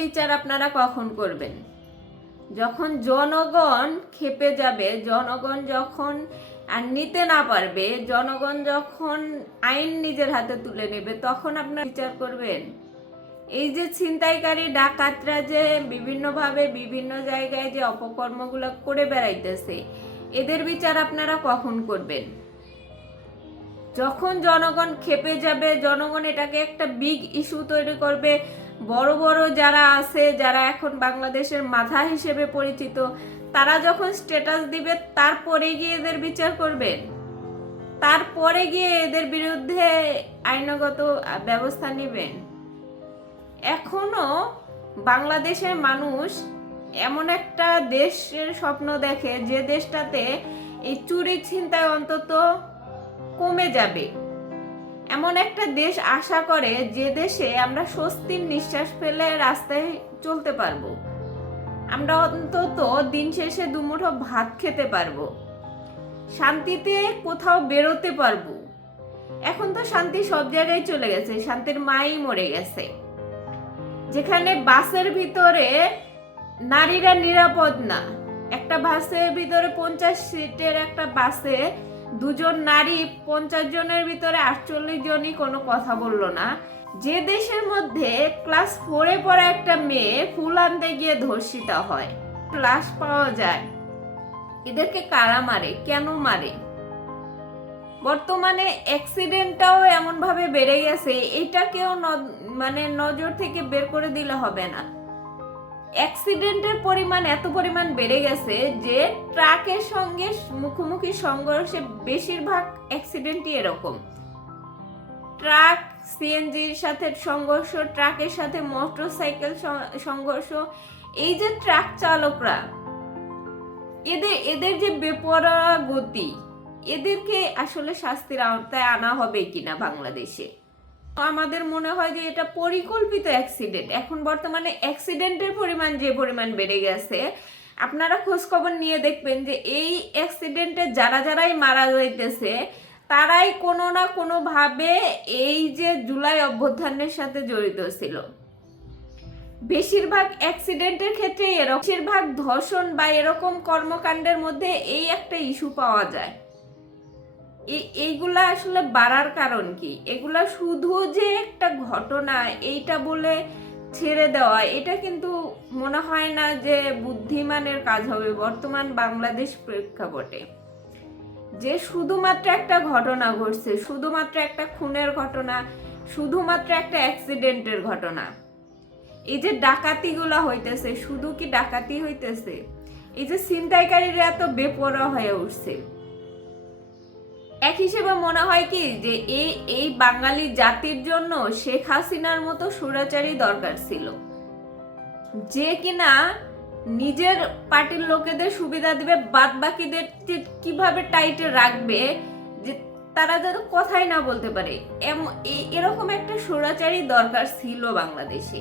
বিচার আপনারা কখন করবেন? যখন জনগণ ক্ষেপে যাবে, জনগণ যখন আর নিতে না পারবে, জনগণ যখন আইন নিজের হাতে তুলে নেবে, তখন আপনারা বিচার করবেন? এই যে ছিনতাইকারী ডাকাতরা যে বিভিন্নভাবে বিভিন্ন জায়গায় যে অপকর্মগুলো করে বেড়াইতেছে, এদের বিচার আপনারা কখন করবেন? যখন জনগণ ক্ষেপে যাবে, জনগণ এটাকে একটা বিগ ইস্যু তৈরি করবে, বড় বড় যারা আছে, যারা এখন বাংলাদেশের মাথা হিসেবে পরিচিত, তারা যখন স্ট্যাটাস দিবে, তারপরে গিয়ে এদের বিচার করবেন? তারপরে গিয়ে এদের বিরুদ্ধে আইনগত ব্যবস্থা নেবেন? এখনো বাংলাদেশের মানুষ এমন একটা দেশের স্বপ্ন দেখে যে দেশটাতে এই চুরি ছিনতাই অন্তত কমে যাবে, এমন একটা দেশ আশা করে যে দেশে আমরা স্বস্তির নিঃশ্বাস ফেলে রাস্তায় চলতে পারবো, আমরা অন্তত দিন শেষে দুমুঠো ভাত খেতে পারবো, শান্তিতে কোথাও বেরোতে পারবো। এখন তো শান্তি সব জায়গায় চলে গেছে, শান্তির মাই মরে গেছে। যেখানে বাসের ভিতরে নারীরা নিরাপদ না, একটা বাসের ভিতরে 50 সিটের একটা বাসে দুজন নারী 50 জনের ভিতরে 48 জনই কোনো কথা বললো না। যে দেশের মধ্যে ক্লাস 4-এ পড়া একটা মেয়ে ফুল আনতে গিয়ে ধর্ষিতা হয়, লাশ পাওয়া যায়, এদেরকে কারা মারে, কেন মারে? বর্তমানে অ্যাক্সিডেন্টটাও এমন ভাবে বেড়ে গেছে, এটাকেও নজর থেকে বের করে দিলে হবে না। অ্যাক্সিডেন্টের পরিমাণ এত পরিমাণ বেড়ে গেছে যে ট্রাকের সঙ্গে মুখোমুখি সংঘর্ষে বেশিরভাগ অ্যাক্সিডেন্টই এরকম। ট্রাক সিএনজির সাথে সংঘর্ষ, ট্রাকের সাথে মোটরসাইকেল সংঘর্ষ। এই যে ট্রাক চালকরা, এদের যে বেপরোয়া গতি, এদেরকে আসলে শাস্তির আওতায় আনা হবে কিনা বাংলাদেশে? আমাদের মনে হয় যে এটা পরিকল্পিত অ্যাক্সিডেন্ট। এখন বর্তমানে অ্যাক্সিডেন্টের পরিমাণ যে পরিমাণ বেড়ে গেছে, আপনারা খোঁজ খবর নিয়ে দেখবেন যে এই অ্যাক্সিডেন্টে যারাই মারা যাইতেছে, তারাই কোনো না কোনো ভাবে এই যে জুলাই অভ্যুত্থানের সাথে জড়িত ছিল। বেশিরভাগ অ্যাক্সিডেন্টের ক্ষেত্রে বেশিরভাগ ধর্ষণ বা এরকম কর্মকাণ্ডের মধ্যে এই একটা ইস্যু পাওয়া যায়। এইগুলা আসলে বাড়ার কারণ কি? এগুলা শুধু যে একটা ঘটনা এইটা বলে ছেড়ে দেওয়া, এটা কিন্তু মনে হয় না যে বুদ্ধিমানের কাজ হবে বর্তমান বাংলাদেশ প্রেক্ষাপটে। যে শুধুমাত্র একটা ঘটনা ঘটছে, শুধুমাত্র একটা খুনের ঘটনা, শুধুমাত্র একটা অ্যাক্সিডেন্টের ঘটনা, এই যে ডাকাতিগুলা হইতেছে, শুধু কি ডাকাতি হইতেছে? এই যে ছিনতাইকারীরা এত বেপরোয়া হয়ে উঠছে, এক হিসেবে মনে হয় কি যে এই বাঙালি জাতির জন্য শেখ হাসিনার মতো স্বৈরাচারী দরকার ছিল, যে কিনা নিজের পার্টির লোকেদের সুবিধা দিবে, বাদ বাকিদের কিভাবে টাইটে রাখবে যে তারা যাতে কথাই না বলতে পারে। এরকম একটা স্বৈরাচারী দরকার ছিল বাংলাদেশে।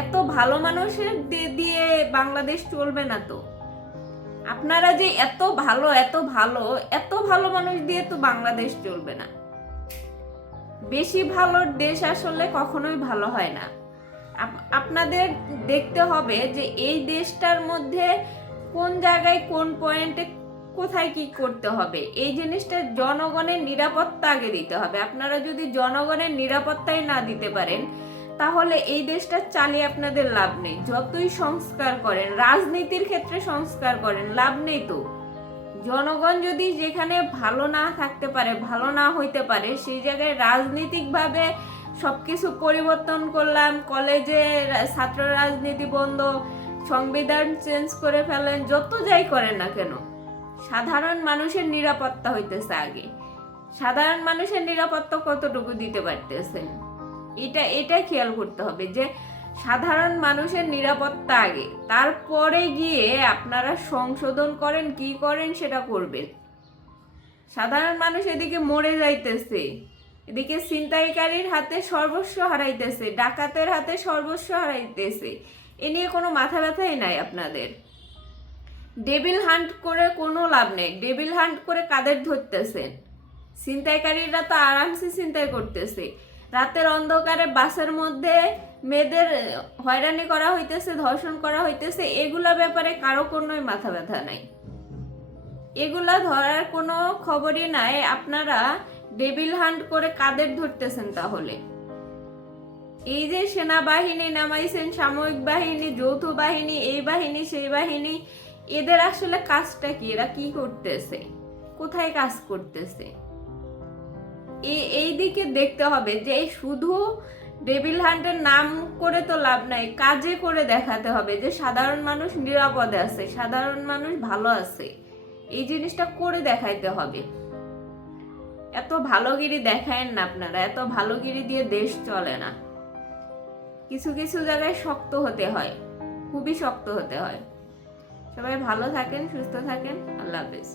এত ভালো মানুষের দিয়ে বাংলাদেশ চলবে না তো। আপনারা যে এত ভালো মানুষ দিয়ে তো বাংলাদেশ চলবে না। বেশি ভালোর দেশ আসলে কখনোই ভালো হয় না। আপনাদের দেখতে হবে যে এই দেশটার মধ্যে কোন জায়গায় কোন পয়েন্টে কোথায় কি করতে হবে, এই জিনিসটা জনগণের নিরাপত্তা আগে দিতে হবে। আপনারা যদি জনগণের নিরাপত্তাই না দিতে পারেন, তাহলে এই দেশটা চালিয়ে আপনাদের লাভ নেই। যতই সংস্কার করেন, রাজনীতির ক্ষেত্রে সংস্কার করেন, লাভ নেই তো। জনগণ যদি যেখানে ভালো না থাকতে পারে, ভালো না হইতে পারে, সেই জায়গায় রাজনীতিকভাবে সবকিছু পরিবর্তন করলাম, কলেজে ছাত্র রাজনীতি বন্ধ, সংবিধান চেঞ্জ করে ফেলেন, যত যাই করেন না কেন, সাধারণ মানুষের নিরাপত্তা হইতেছে আগে। সাধারণ মানুষের নিরাপত্তা কতটুকু দিতে পারতেছেন, এটা খেয়াল করতে হবে যে সাধারণ মানুষের নিরাপত্তা আগে, তারপরে গিয়ে আপনারা সংশোধন করেন, কি করেন সেটা করবেন। সাধারণ মানুষ এদিকে মরে যাইতেছে, এদিকে ছিনতাইকারীর হাতে সর্বস্ব হারাইতেছে, ডাকাতের হাতে সর্বস্ব হারাইতেছে, এ নিয়ে কোনো মাথা ব্যথাই নাই আপনাদের। ডেভিল হান্ট করে কোনো লাভ নেই। ডেভিল হান্ট করে কাদের ধরতেছেন? ছিনতাইকারীরা তো আরামসে ছিনতাই করতেছে। রাতের অন্ধকারে বাসের মধ্যে মেয়েদের হয়রানি করা হইতেছে, ধর্ষণ করা হইতেছে, এগুলা ব্যাপারে কারো কোনোই মাথা ব্যথা নাই। এগুলা ধরার কোনো খবরই নাই। আপনারা ডেভিল হান্ট করে কাদের ধরতেছেন তাহলে? এই যে সেনাবাহিনী নামাইছেন, সামরিক বাহিনী, যৌথ বাহিনী, এই বাহিনী সেই বাহিনী, এদের আসলে কাজটা কি? এরা কি করতেছে? কোথায় কাজ করতেছে? এই দিকে দেখতে হবে যে শুধু ডেভিল হান্টের নাম করে তো লাভ নাই, কাজে করে দেখাতে হবে যে সাধারণ মানুষ নিরাপদে আছে, সাধারণ মানুষ ভালো আছে। এই জিনিসটা করে দেখাইতে হবে। এত ভালোগিরি দেখায়েন না আপনারা, এত ভালোগিরি দিয়ে দেশ চলে না। কিছু কিছু জায়গায় শক্ত হতে হয়, খুবই শক্ত হতে হয়। সবাই ভালো থাকেন, সুস্থ থাকেন। আল্লাহ হাফেজ।